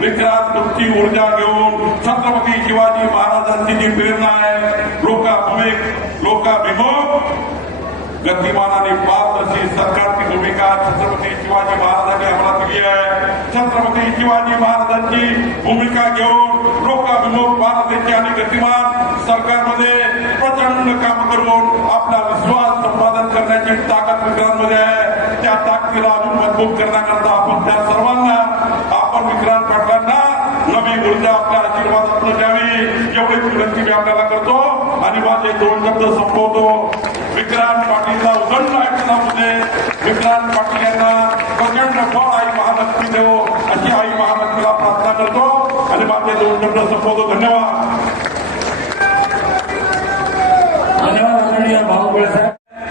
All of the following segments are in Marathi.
विक्रांत तुमची ऊर्जा घेऊन छत्रपती शिवाजी महाराजांची जी प्रेरणा आहे लोकाभिमुख गतिमान आणि पारदर्शी सरकारची भूमिका छत्रपती शिवाजी महाराजांनी अंमलात केली आहे. छत्रपती शिवाजी महाराजांची भूमिका घेऊन लोकाभिमुख पारदर्शी आणि गतिमान सरकारमध्ये प्रचंड काम करून आपला विश्वास संपादन करण्याची ताकद विक्रांतमध्ये आहे. त्या ताकदीला अजून मजबूत करण्याकरता आपण त्या सर्वांना विक्रांत पाटलांना नवी ऊर्जा आपल्या आशीर्वादातून द्यावी एवढीच विनंती मी आपल्याला करतो आणि माझे 2 शब्द संपवतो. विक्रांत पाटीलला उदंड आयुष्यामध्ये विक्रांत पाटील यांना प्रचंड फळ आई महालक्ष्मी देवो अशी आई महालक्ष्मीला प्रार्थना करतो आणि माझे 2 शब्द संपवतो. धन्यवाद.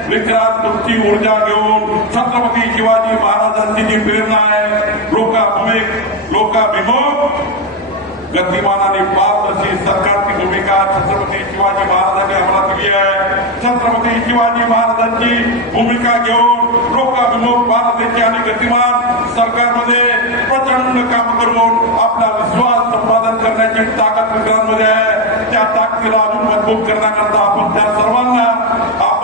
विक्रांत तुमची ऊर्जा घेऊन छत्रपती शिवाजी महाराजांची जी प्रेरणा आहे लोकाभिमुख गतिमान आणि पारदर्शी सरकारची भूमिका छत्रपती शिवाजी महाराजांनी अंमलात केली आहे. छत्रपती शिवाजी महाराजांची भूमिका घेऊन लोकाभिमुख पारदर्शी आणि गतिमान सरकारमध्ये प्रचंड काम करून आपला विश्वास संपादन करण्याची ताकद विक्रांतमध्ये आहे. त्या ताकदीला अजून मजबूत करण्याकरता आपण त्या सर्वांना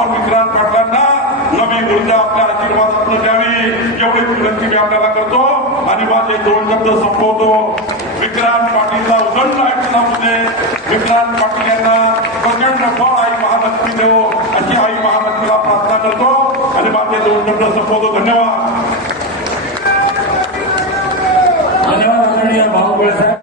विक्रांत पाटलांना नवी ऊर्जा आपल्या आशीर्वादातून द्यावी एवढीच विनंती मी आपल्याला करतो आणि माझे 2 शब्द संपवतो. विक्रांत पाटीलला उदंड आयुष्यामध्ये विक्रांत पाटील यांना प्रचंड फळ आई महालक्ष्मी देवो अशी आई महालक्ष्मीला प्रार्थना करतो आणि माझे 2 शब्द संपवतो. धन्यवाद.